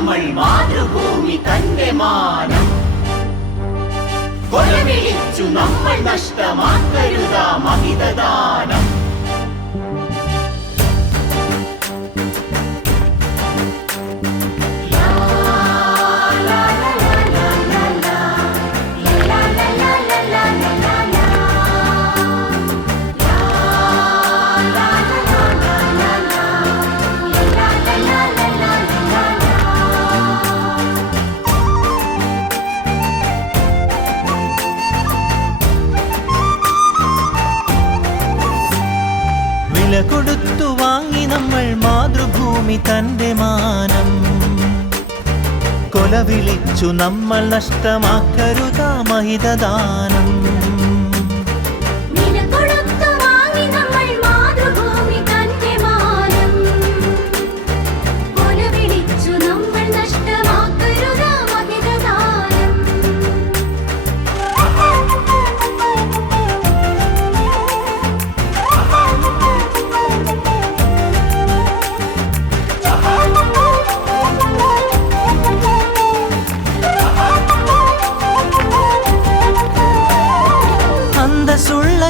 നമ്മൾ മാതൃഭൂമി തന്റെ മാനം. കൊലവിളിച്ചു നമ്മൾ നഷ്ടമാക്കരുതാ മഹിതദാനം. മാതൃഭൂമി തന്റെ മാനം. കൊല വിളിച്ചു നമ്മൾ നഷ്ടമാക്കരുതാ മഹിതദാനം.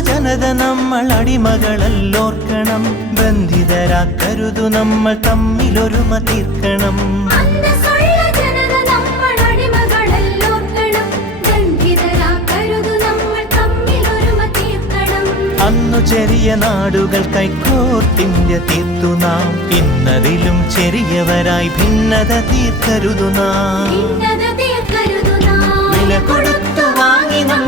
ജനത നമ്മൾ അടിമകളല്ലോർക്കണം. ബന്ധിതരാക്കരുതു നമ്മൾ തമ്മിലൊരുമ തീർക്കണം. അന്നു ചെറിയ നാടുകൾ കൈക്കോർത്തിന്ത്യ തീർത്തു നാം. ഇന്നതിലും ചെറിയവരായി ഭിന്നത തീർക്കരുതു നാം. വില വാങ്ങി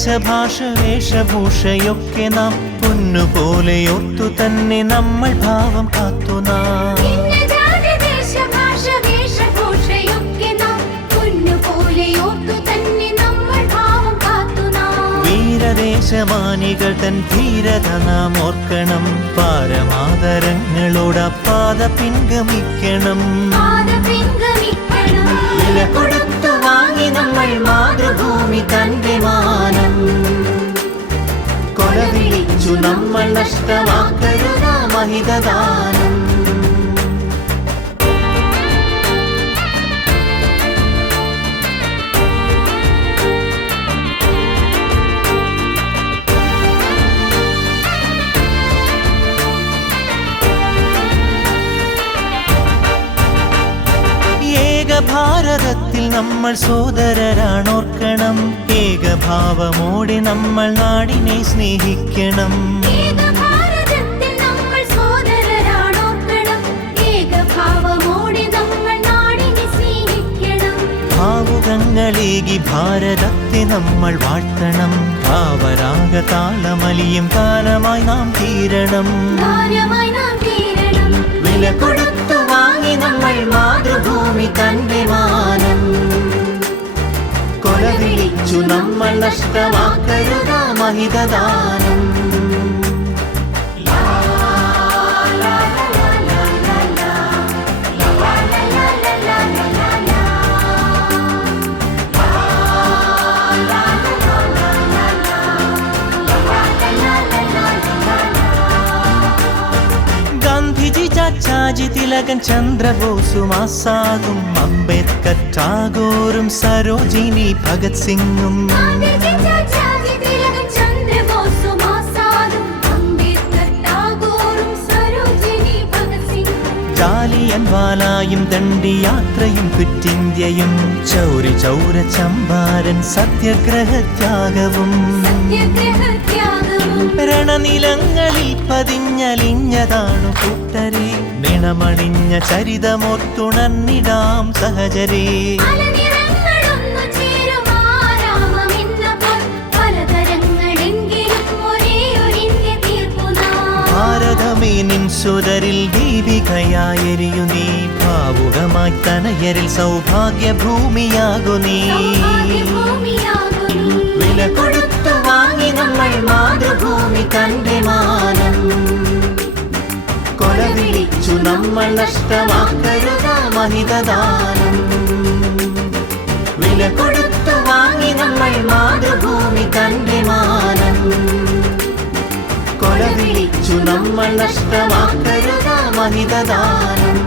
ദേശഭാഷ വേഷഭൂഷയൊക്കെ നാം. പൊന്നുപോലെ ഓർത്തു തന്നെ നമ്മൾ ഭാവം കാത്തു നാം. തൻ ധീരത നാം ഓർക്കണം. പാരമാതരങ്ങളോട് പാത പിൻഗമിക്കണം. വില കൊടുത്തു വാങ്ങി നമ്മൾ മാതൃഭൂമി തന്റെ വിളിച്ചു നമ്മൾ നഷ്ടമാക്കരുതാ മഹിതദാനം. ഏക ഭാരതത്തിൽ നമ്മൾ സോദരരാണോർക്കണം. ഏകഭാവമോടെ നമ്മൾ നാടിനെ സ്നേഹിക്കണം. ഭാവുകങ്ങളേകി ഭാരതത്തെ നമ്മൾ വാഴ്ത്തണം. ഭാവരാഗ താളമലിയും കാലമായി നാം തീരണം. വില കൊടുത്തു വാങ്ങി നമ്മൾ മാതൃഭൂമി തന്റെ മാനം വിളിച്ചു നമ്മൾ നഷ്ടമാക്കരുതാ മഹിതദാനം. ചാച്ചാജി തിലകൻ ചന്ദ്രബോസും ആസാദും അംബേദ്കർ ടാഗോറും സരോജിനി ഭഗത് സിംഗും. ാലായും ദണ്ഡി ദണ്ഡിയാത്രയും കുറ്റിന്ത്യയും ചൗരി ചൗര ചമ്പാരൻ സത്യഗ്രഹത്യാഗവും സത്യഗ്രഹത്യാഗവും രണനിലങ്ങളിൽ പതിഞ്ഞലിഞ്ഞതാണു കൂട്ടരെ നിണമണിഞ്ഞ ചരിതമൊത്തുണന്നിടാം ഇന്ത്യ ഭാരതമേ നിൻ സുതരിൽ ദീപികയായെരിയു നീ ഭാവുകമായി തനയരിൽ സൗഭാഗ്യ ഭൂമിയാകു നീ മാതൃഭൂമി തന്റെ മാനം കൊല വിളിച്ചു നമ്മൾ നഷ്ടമാക്കരുത മഹിതദാനം. വില കൊടുത്തു വാങ്ങി നമ്മൾ മാതൃഭൂമി തന്റെ മാനം കൊല വിളിച്ചു നമ്മൾ നഷ്ടമാക്കരുത മഹിതദാനം.